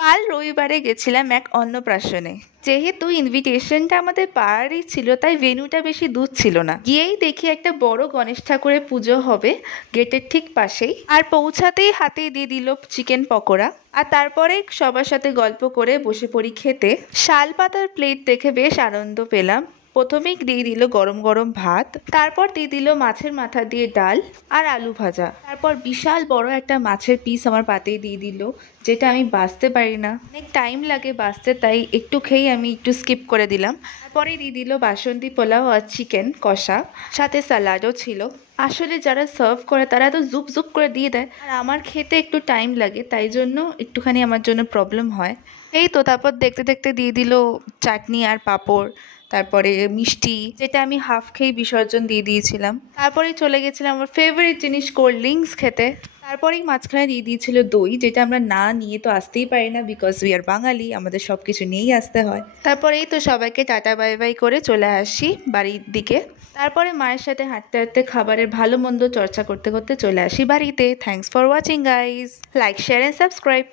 কাল রবিবারে গেছিলাম এক অন্নপ্রাশনে। যেহেতু ইনভিটেশনটা আমাদের পাড়ারই ছিল, তাই ভেন্যুটা বেশি দূর ছিল না। গিয়েই দেখি একটা বড় গণেশ ঠাকুরের পুজো হবে গেটের ঠিক পাশেই, আর পৌঁছাতেই হাতেই দিয়ে দিল চিকেন পকোড়া। আর তারপরে সবার সাথে গল্প করে বসে পড়ি খেতে। শাল পাতার প্লেট দেখে বেশ আনন্দ পেলাম। প্রথমেই দিয়ে দিল গরম গরম ভাত, তারপর দিয়ে দিল মাছের মাথা দিয়ে ডাল আর আলু ভাজা, তারপর বিশাল বড় একটা মাছের পিস আমার পাতেই দিয়ে দিল, যেটা আমি বাছতে পারি না, অনেক টাইম লাগে বাছতে, তাই একটু খেয়েই আমি একটু স্কিপ করে দিলাম। তারপরে দিয়ে দিল বাসন্তী পোলাও আর চিকেন কষা, সাথে স্যালাডও ছিল। আসলে যারা সার্ভ করে তারা তো জুপ জুপ করে দিয়ে দেয়, আর আমার খেতে একটু টাইম লাগে, তাই জন্য একটুখানি আমার জন্য প্রবলেম হয়। এই তো তারপর দেখতে দেখতে দিয়ে দিল চাটনি আর পাঁপড়, তারপরে মিষ্টি, যেটা আমি হাফ খেয়ে বিসর্জন দিয়ে দিয়েছিলাম। তারপরেই চলে গেছিলাম আমার ফেভারিট জিনিস কোল্ড ড্রিঙ্কস খেতে। তারপরেই মাঝখানে দিয়ে দিয়েছিল দই, যেটা আমরা না নিয়ে তো আসতেই পারি না, বিকজ উই আর বাঙালি, আমাদের সব কিছু নিয়েই আসতে হয়। তারপরেই তো সবাইকে টাটা বাই বাই করে চলে আসি বাড়ির দিকে। তারপরে মায়ের সাথে হাঁটতে হাঁটতে খাবারের ভালো মন্দ চর্চা করতে করতে চলে আসি বাড়িতে। Thanks for watching guys, like share and subscribe.